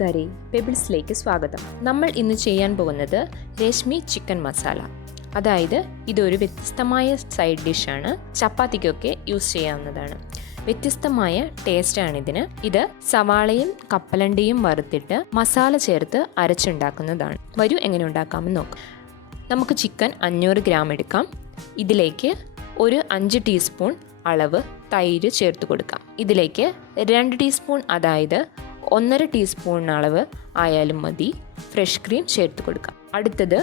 കൂട്ടുകാരെ, പെബിൾസിലേക്ക് സ്വാഗതം. നമ്മൾ ഇന്ന് ചെയ്യാൻ പോകുന്നത് രശ്മി ചിക്കൻ മസാല. അതായത് ഇതൊരു വ്യത്യസ്തമായ സൈഡ് ഡിഷാണ്. ചപ്പാത്തിക്കൊക്കെ യൂസ് ചെയ്യാവുന്നതാണ്. വ്യത്യസ്തമായ ടേസ്റ്റാണ് ഇതിന്. ഇത് സവാളയും കപ്പലണ്ടിയും വറുത്തിട്ട് മസാല ചേർത്ത് അരച്ചുണ്ടാക്കുന്നതാണ്. വരൂ എങ്ങനെ ഉണ്ടാക്കാമെന്ന് നോക്കാം. നമുക്ക് ചിക്കൻ 500 ഗ്രാം എടുക്കാം. ഇതിലേക്ക് ഒരു 5 ടീസ്പൂൺ അളവ് തൈര് ചേർത്ത് കൊടുക്കാം. ഇതിലേക്ക് 2 ടീസ്പൂൺ, അതായത് 1.5 ടീസ്പൂൺ അളവ് ആയാലും മതി, ഫ്രഷ് ക്രീം ചേർത്ത് കൊടുക്കാം. അടുത്തത്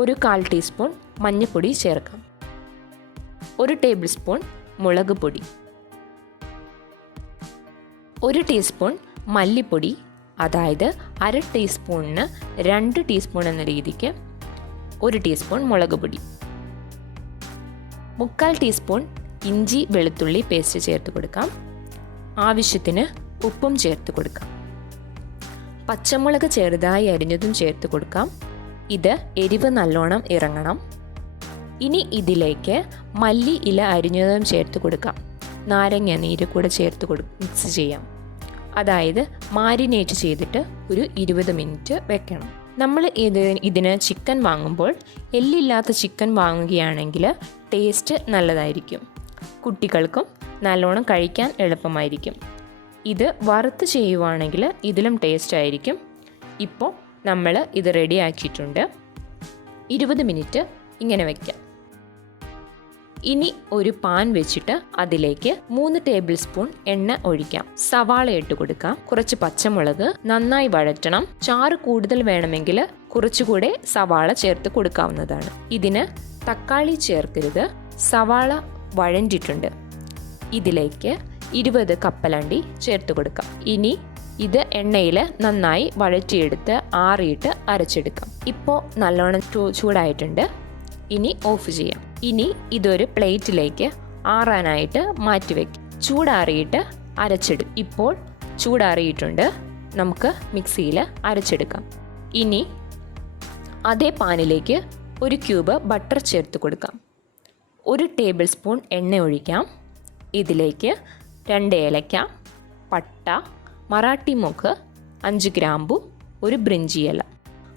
ഒരു 1/4 ടീസ്പൂൺ മഞ്ഞൾപ്പൊടി ചേർക്കാം. 1 ടേബിൾ സ്പൂൺ മുളക് പൊടി, 1 ടീസ്പൂൺ മല്ലിപ്പൊടി, അതായത് 1/2 ടീസ്പൂണിന് 2 ടീസ്പൂൺ എന്ന രീതിക്ക് 1 ടീസ്പൂൺ മുളക് പൊടി, 3/4 ടീസ്പൂൺ ഇഞ്ചി വെളുത്തുള്ളി പേസ്റ്റ് ചേർത്ത് കൊടുക്കാം. ആവശ്യത്തിന് ഉപ്പും ചേർത്ത് കൊടുക്കാം. പച്ചമുളക് ചെറുതായി അരിഞ്ഞതും ചേർത്ത് കൊടുക്കാം. ഇത് എരിവ് നല്ലോണം ഇറങ്ങണം. ഇനി ഇതിലേക്ക് മല്ലി ഇല അരിഞ്ഞതും ചേർത്ത് കൊടുക്കാം. നാരങ്ങ നീര് കൂടെ ചേർത്ത് മിക്സ് ചെയ്യാം. അതായത് മാരിനേറ്റ് ചെയ്തിട്ട് ഒരു 20 മിനിറ്റ് വെക്കണം. നമ്മൾ ഇതിന് ചിക്കൻ വാങ്ങുമ്പോൾ എല്ലില്ലാത്ത ചിക്കൻ വാങ്ങുകയാണെങ്കിൽ ടേസ്റ്റ് നല്ലതായിരിക്കും. കുട്ടികൾക്കും നല്ലോണം കഴിക്കാൻ എളുപ്പമായിരിക്കും. ഇത് വറുത്ത് ചെയ്യുവാണെങ്കിൽ ഇതിലും ടേസ്റ്റ് ആയിരിക്കും. ഇപ്പോൾ നമ്മൾ ഇത് റെഡി ആക്കിയിട്ടുണ്ട്. 20 മിനിറ്റ് ഇങ്ങനെ വയ്ക്കാം. ഇനി ഒരു പാൻ വെച്ചിട്ട് അതിലേക്ക് 3 ടേബിൾ സ്പൂൺ എണ്ണ ഒഴിക്കാം. സവാള ഇട്ട് കൊടുക്കാം. കുറച്ച് പച്ചമുളക് നന്നായി വഴറ്റണം. ചാറ് കൂടുതൽ വേണമെങ്കിൽ കുറച്ചുകൂടെ സവാള ചേർത്ത് കൊടുക്കാവുന്നതാണ്. ഇതിന് തക്കാളി ചേർക്കരുത്. സവാള വഴണ്ടിട്ടുണ്ട്. ഇതിലേക്ക് 20 കപ്പലണ്ടി ചേർത്ത് കൊടുക്കാം. ഇനി ഇത് എണ്ണയിൽ നന്നായി വഴറ്റിയെടുത്ത് ആറിയിട്ട് അരച്ചെടുക്കാം. ഇപ്പോൾ നല്ലോണം ചൂടായിട്ടുണ്ട്. ഇനി ഓഫ് ചെയ്യാം. ഇനി ഇതൊരു പ്ലേറ്റിലേക്ക് ആറാനായിട്ട് മാറ്റിവെക്കാം. ചൂടാറിയിട്ട് അരച്ചെടുക്കും. ഇപ്പോൾ ചൂടാറിയിട്ടുണ്ട്. നമുക്ക് മിക്സിയിൽ അരച്ചെടുക്കാം. ഇനി അതേ പാനിലേക്ക് 1 ക്യൂബ് ബട്ടർ ചേർത്ത് കൊടുക്കാം. 1 ടേബിൾ സ്പൂൺ എണ്ണ ഒഴിക്കാം. ഇതിലേക്ക് 2 ഏലക്ക, പട്ട, മറാഠി മൊഗ്, 5 ഗ്രാമ്പു, 1 ബ്രിഞ്ചി ഇല,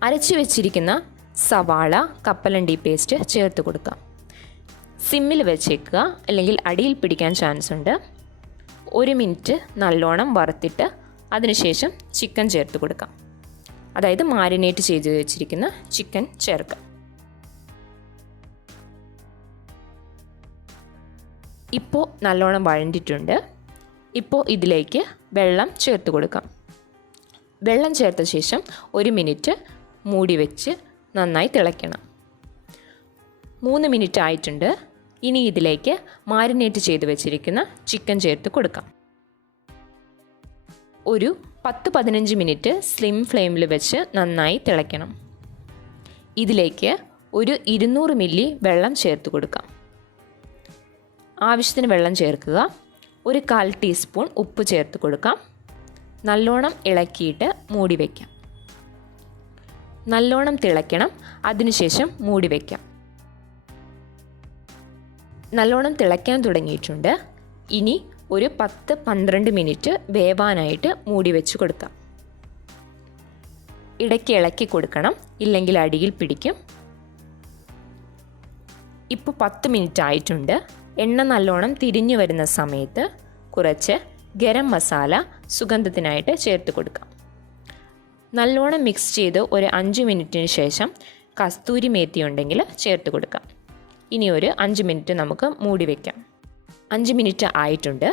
അരച്ചു വെച്ചിരിക്കുന്ന സവാള കപ്പലണ്ടി പേസ്റ്റ് ചേർത്ത് കൊടുക്കാം. സിമ്മിൽ വെച്ചേക്കുക, അല്ലെങ്കിൽ അടിയിൽ പിടിക്കാൻ ചാൻസ് ഉണ്ട്. 1 മിനിറ്റ് നല്ലോണം വറുത്തിട്ട് അതിനുശേഷം ചിക്കൻ ചേർത്ത് കൊടുക്കാം. അതായത് മാരിനേറ്റ് ചെയ്ത് വെച്ചിരിക്കുന്ന ചിക്കൻ ചേർക്കാം. ഇപ്പോൾ നല്ലോണം വഴണ്ടിട്ടുണ്ട്. ഇപ്പോൾ ഇതിലേക്ക് വെള്ളം ചേർത്ത് കൊടുക്കാം. വെള്ളം ചേർത്ത ശേഷം 1 മിനിറ്റ് മൂടി വെച്ച് നന്നായി തിളയ്ക്കണം. 3 മിനിറ്റ് ആയിട്ടുണ്ട്. ഇനി ഇതിലേക്ക് മാരിനേറ്റ് ചെയ്ത് വെച്ചിരിക്കുന്ന ചിക്കൻ ചേർത്ത് കൊടുക്കാം. ഒരു 10-15 മിനിറ്റ് സ്ലിം ഫ്ലെയിമിൽ വെച്ച് നന്നായി തിളയ്ക്കണം. ഇതിലേക്ക് ഒരു 200 മില്ലി വെള്ളം ചേർത്ത് കൊടുക്കാം. ആവശ്യത്തിന് വെള്ളം ചേർക്കുക. ഒരു 1/4 ടീസ്പൂൺ ഉപ്പ് ചേർത്ത് കൊടുക്കാം. നല്ലോണം ഇളക്കിയിട്ട് മൂടി വയ്ക്കാം. നല്ലോണം തിളയ്ക്കണം. അതിനുശേഷം മൂടി വയ്ക്കാം. നല്ലോണം തിളയ്ക്കാൻ തുടങ്ങിയിട്ടുണ്ട്. ഇനി ഒരു 10-12 മിനിറ്റ് വേവാനായിട്ട് മൂടി വെച്ച് കൊടുക്കാം. ഇടയ്ക്ക് ഇളക്കി കൊടുക്കണം, ഇല്ലെങ്കിൽ അടിയിൽ പിടിക്കും. ഇപ്പോൾ 10 മിനിറ്റ് ആയിട്ടുണ്ട്. എണ്ണ നല്ലോണം തിരിഞ്ഞു വരുന്ന സമയത്ത് കുറച്ച് ഗരം മസാല സുഗന്ധത്തിനായിട്ട് ചേർത്ത് കൊടുക്കാം. നല്ലോണം മിക്സ് ചെയ്ത് ഒരു 5 മിനിറ്റിന് ശേഷം കസ്തൂരി മേത്തി ഉണ്ടെങ്കിൽ ചേർത്ത് കൊടുക്കാം. ഇനി ഒരു 5 മിനിറ്റ് നമുക്ക് മൂടി വയ്ക്കാം. 5 മിനിറ്റ് ആയിട്ടുണ്ട്.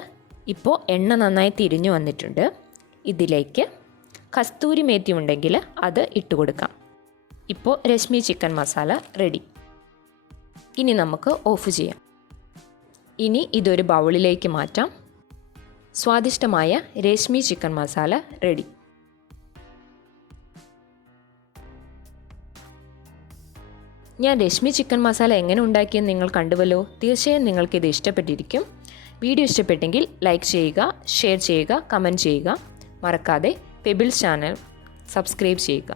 ഇപ്പോൾ എണ്ണ നന്നായി തിരിഞ്ഞു വന്നിട്ടുണ്ട്. ഇതിലേക്ക് കസ്തൂരി മേത്തി ഉണ്ടെങ്കിൽ അത് ഇട്ട് കൊടുക്കാം. ഇപ്പോൾ രശ്മി ചിക്കൻ മസാല റെഡി. ഇനി നമുക്ക് ഓഫ് ചെയ്യാം. ഇനി ഇതൊരു ബൗളിലേക്ക് മാറ്റാം. സ്വാദിഷ്ടമായ രശ്മി ചിക്കൻ മസാല റെഡി. ഞാൻ രശ്മി ചിക്കൻ മസാല എങ്ങനെ ഉണ്ടാക്കിയെന്ന് നിങ്ങൾ കണ്ടുവല്ലോ. തീർച്ചയായും നിങ്ങൾക്കിത് ഇഷ്ടപ്പെട്ടിരിക്കും. വീഡിയോ ഇഷ്ടപ്പെട്ടെങ്കിൽ ലൈക്ക് ചെയ്യുക, ഷെയർ ചെയ്യുക, കമൻറ്റ് ചെയ്യുക. മറക്കാതെ പെബിൾസ് ചാനൽ സബ്സ്ക്രൈബ് ചെയ്യുക.